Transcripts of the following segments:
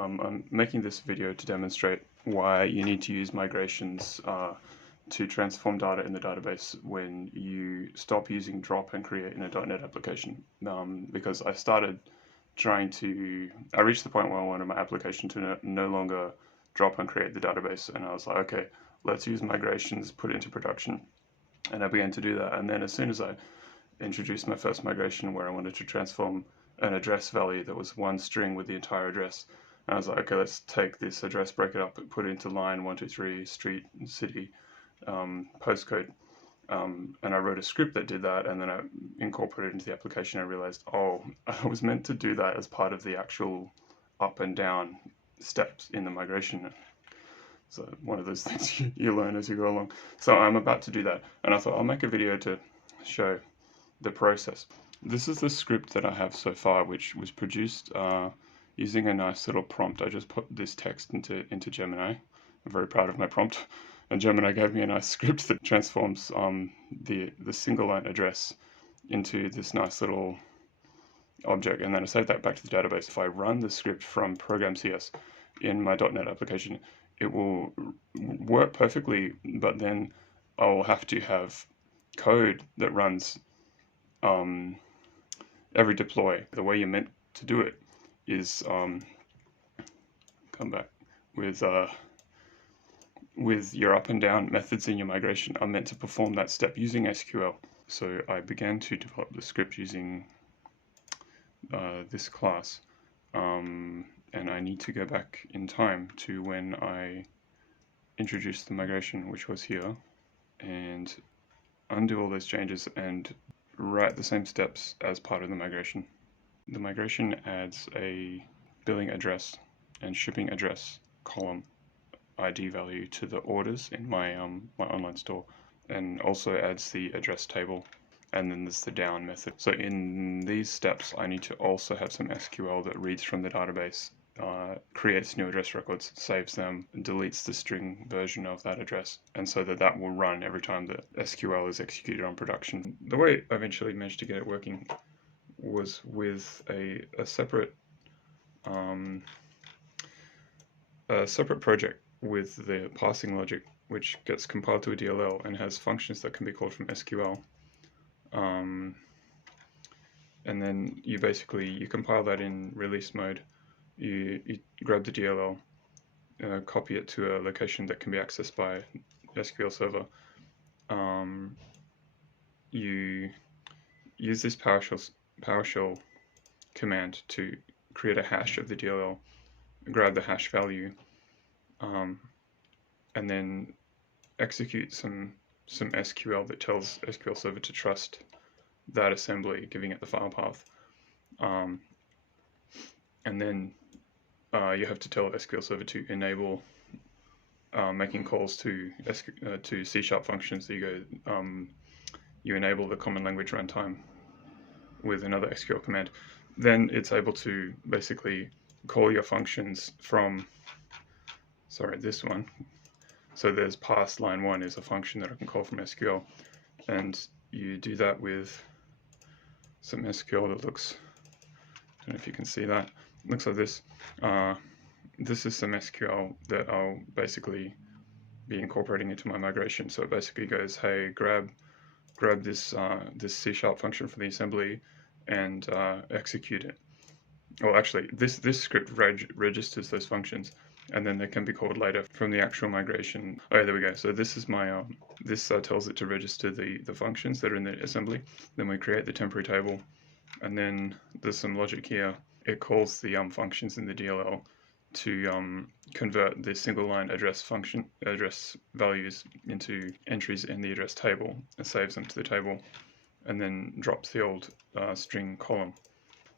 I'm making this video to demonstrate why you need to use migrations to transform data in the database when you stop using drop and create in a .NET application. Because I reached the point where I wanted my application to no longer drop and create the database, and I was like, okay, let's use migrations, put it into production. And I began to do that, and then as soon as I introduced my first migration where I wanted to transform an address value that was one string with the entire address, and I was like, okay, let's take this address, break it up, and put it into line 123, street, city, postcode. And I wrote a script that did that, and then I incorporated it into the application. I realized, oh, I was meant to do that as part of the actual up and down steps in the migration. So one of those things you learn as you go along. So I'm about to do that, and I thought I'll make a video to show the process. This is the script that I have so far, which was produced using a nice little prompt. I just put this text into Gemini. I'm very proud of my prompt. And Gemini gave me a nice script that transforms the single line address into this nice little object, and then I save that back to the database. If I run the script from Program CS in my .NET application, it will work perfectly, but then I'll have to have code that runs every deploy. The way you're meant to do it is come back with your up and down methods in your migration are meant to perform that step using SQL. So I began to develop the script using this class, and I need to go back in time to when I introduced the migration, which was here, and undo all those changes and write the same steps as part of the migration. The migration adds a billing address and shipping address column ID value to the orders in my my online store, and also adds the address table, and then there's the down method. So in these steps I need to also have some SQL that reads from the database, creates new address records, saves them, and deletes the string version of that address, and so that will run every time the SQL is executed on production. The way I eventually managed to get it working was with a separate project with the parsing logic, which gets compiled to a DLL and has functions that can be called from SQL. And then you compile that in release mode. You grab the DLL, copy it to a location that can be accessed by SQL Server. You use this PowerShell command to create a hash of the DLL, grab the hash value, and then execute some SQL that tells SQL Server to trust that assembly, giving it the file path. And then you have to tell SQL Server to enable making calls to C# functions. So you enable the common language runtime with another SQL command. Then it's able to basically call your functions from, this one. So there's parse line 1 is a function that I can call from SQL, and you do that with some SQL that looks, I don't know if you can see that, it looks like this. This is some SQL that I'll basically be incorporating into my migration. So it basically goes, hey, grab this this C# function from the assembly and execute it. Well, actually, this script registers those functions, and then they can be called later from the actual migration. Oh, there we go. So this is my this tells it to register the functions that are in the assembly. Then we create the temporary table, and then there's some logic here. It calls the functions in the DLL to convert the single line address values into entries in the address table, and saves them to the table, and then drops the old string column.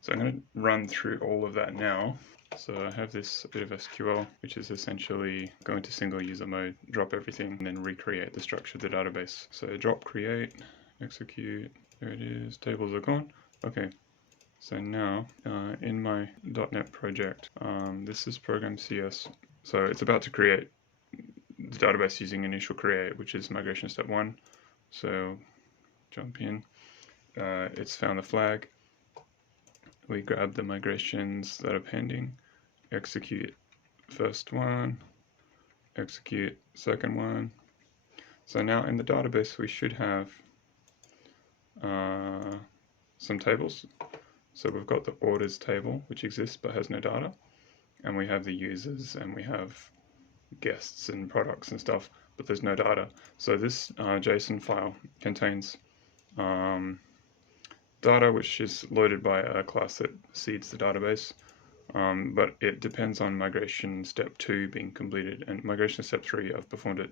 So I'm going to run through all of that now. So I have this bit of SQL, which is essentially going to single user mode, drop everything, and then recreate the structure of the database. So drop, create, execute, there it is, tables are gone. Okay, so now in my .NET project, this is Program CS. So it's about to create the database using initial create, which is migration step 1. So jump in, it's found the flag. We grab the migrations that are pending, execute first one, execute second one. So now in the database we should have some tables. So we've got the orders table, which exists but has no data, and we have the users, and we have guests and products and stuff, but there's no data. So this JSON file contains data which is loaded by a class that seeds the database, but it depends on migration step 2 being completed, and migration step 3 I've performed a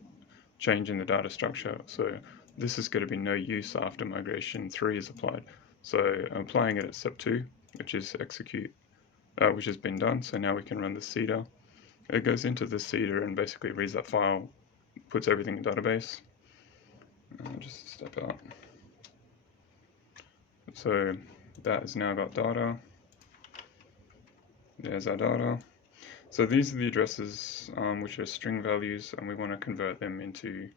change in the data structure, so this is going to be no use after migration 3 is applied. So I'm applying it at step 2, which is execute, which has been done. So now we can run the seeder. It goes into the seeder and basically reads that file, puts everything in database. Just step out. So that has now got data. There's our data. So these are the addresses which are string values, and we want to convert them into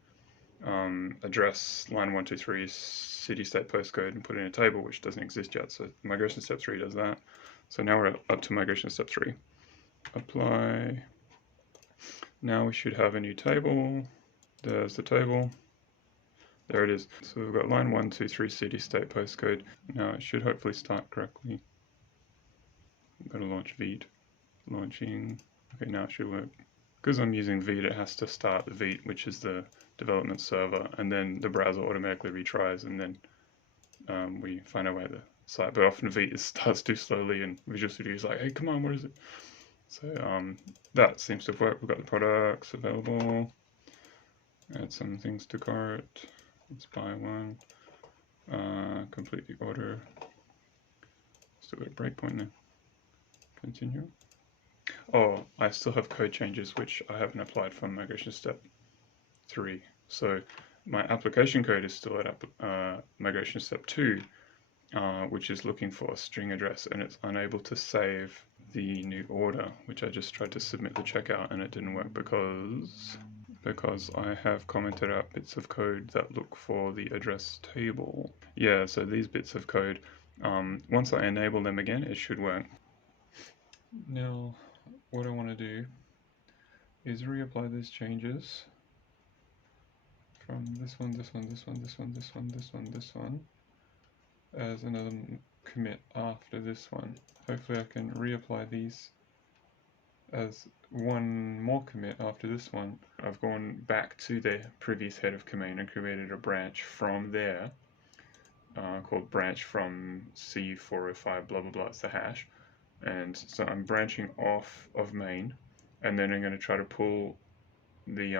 address, line 1, 2, 3, city, state, postcode, and put in a table which doesn't exist yet. So migration step 3 does that. So now we're up to migration step 3. Apply. Now we should have a new table. There's the table. There it is. So we've got line 1, 2, 3, city, state, postcode. Now it should hopefully start correctly. Go to launch Vite. Launching. Okay, now it should work. Because I'm using Vite, it has to start Vite, which is the development server, and then the browser automatically retries, and then we find our way to the site. But often Vite starts too slowly, and Visual Studio is like, hey, come on, what is it? So that seems to have worked. We've got the products available. Add some things to cart. Let's buy one. Complete the order. Still got a breakpoint now. Continue. Oh, I still have code changes which I haven't applied from migration step 3. So my application code is still at migration step 2, which is looking for a string address, and it's unable to save the new order, which I just tried to submit the checkout and it didn't work because I have commented out bits of code that look for the address table. Yeah, so these bits of code, once I enable them again, it should work. Now, what I want to do is reapply these changes from this one, this one, this one, this one, this one, this one, this one, as another commit after this one. Hopefully I can reapply these as one more commit after this one. I've gone back to the previous head of command and created a branch from there called branch from C405 blah blah blah, it's the hash. And so I'm branching off of main, and then I'm going to try to pull the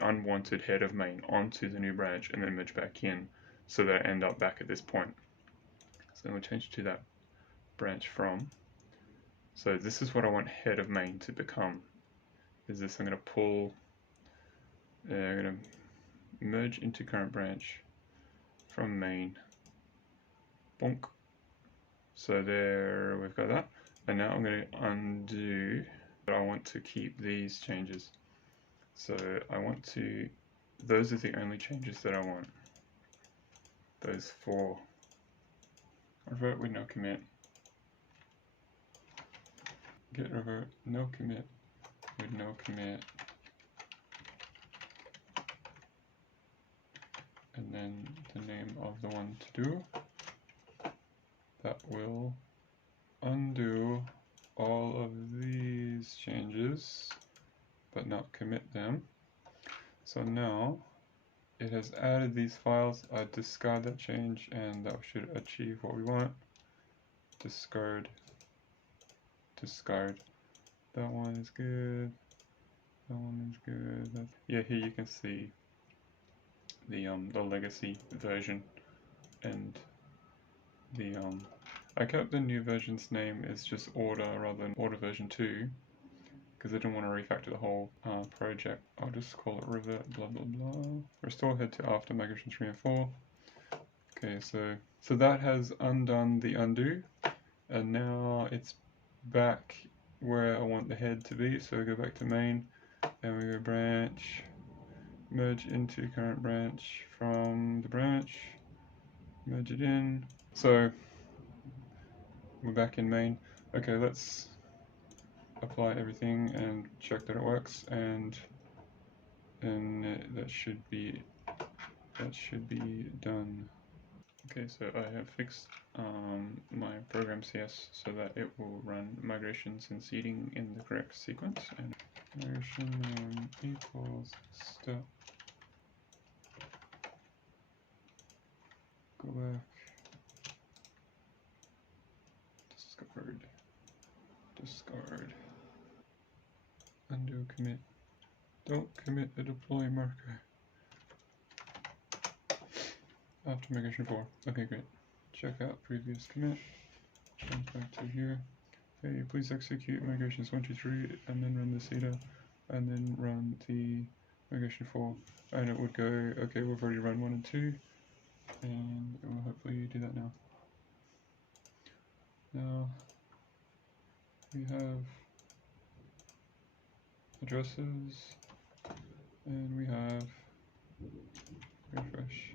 unwanted head of main onto the new branch and then merge back in, so that I end up back at this point. So we'll change to that branch from. So this is what I want head of main to become. Is this? I'm going to pull. I'm going to merge into current branch from main. Bonk. So there we've got that. And now I'm going to undo. But I want to keep these changes. So I want to. Those are the only changes that I want. Those 4. Revert with no commit. Get revert, no commit, with no commit. And then the name of the one to do. That will undo all of these changes, but not commit them. So now it has added these files. I discard that change, and that should achieve what we want. Discard. Discard. That one is good. That one is good. Yeah, here you can see the legacy version, and the I kept the new version's name is just order rather than order version 2, because I didn't want to refactor the whole project. I'll just call it revert blah blah blah. Restore head to after migration 3 and 4. Okay, so that has undone the undo, and now it's back where I want the head to be. So we go back to main, and we go branch, merge into current branch from the branch, merge it in. So we're back in main. Okay, let's apply everything and check that it works, and then that should be done. Okay, so I have fixed my program CS so that it will run migrations and seeding in the correct sequence. And migration name equals step. Go back. Discard. Undo commit. Don't commit a deploy marker after migration 4. Okay, great. Check out previous commit. Jump back to here. Hey, please execute migrations 1, 2, 3, and then run the CEDA, and then run the migration 4. And it would go, okay, we've already run 1 and 2, and it will hopefully do that now. Now, we have addresses, and we have refresh.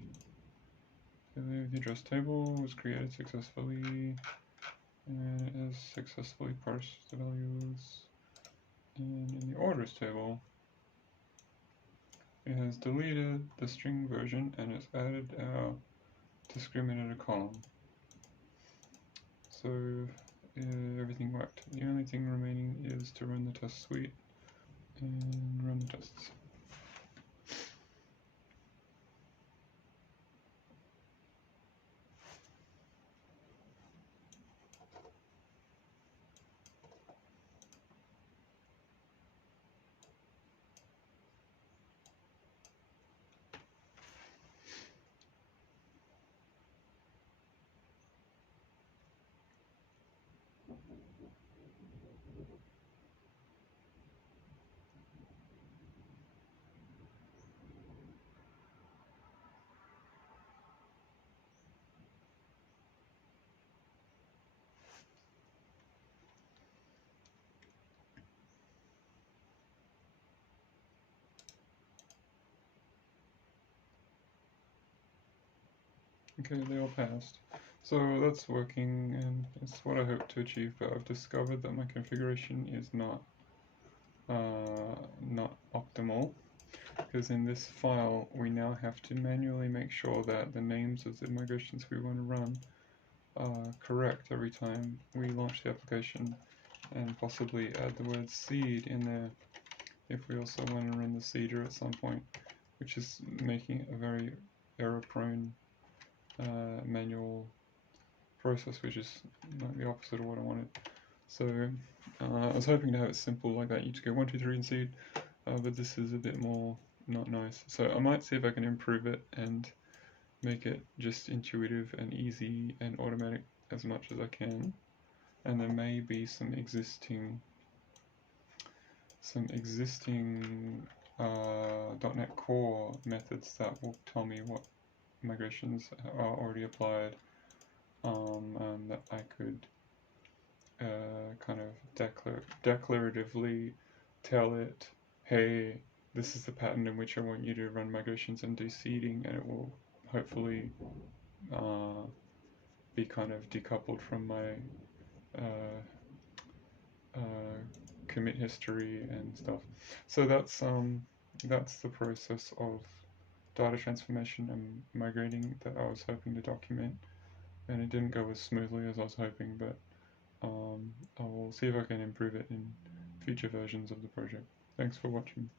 The address table was created successfully, and it has successfully parsed the values. And in the orders table, it has deleted the string version and it's added our discriminator column. So everything worked. The only thing remaining is to run the test suite and run the tests. Okay, they all passed. So that's working, and it's what I hope to achieve, but I've discovered that my configuration is not optimal, because in this file we now have to manually make sure that the names of the migrations we want to run are correct every time we launch the application, and possibly add the word seed in there if we also want to run the seeder at some point, which is making a very error-prone manual process, which is like the opposite of what I wanted. So I was hoping to have it simple like that. You just go 1, 2, 3 and seed, but this is a bit more not nice. So I might see if I can improve it and make it just intuitive and easy and automatic as much as I can. And there may be some existing .NET Core methods that will tell me what migrations are already applied, and that I could kind of declaratively tell it, hey, this is the pattern in which I want you to run migrations and do seeding, and it will hopefully be kind of decoupled from my commit history and stuff. So that's the process of data transformation and migrating that I was hoping to document, and it didn't go as smoothly as I was hoping, but I will see if I can improve it in future versions of the project. Thanks for watching.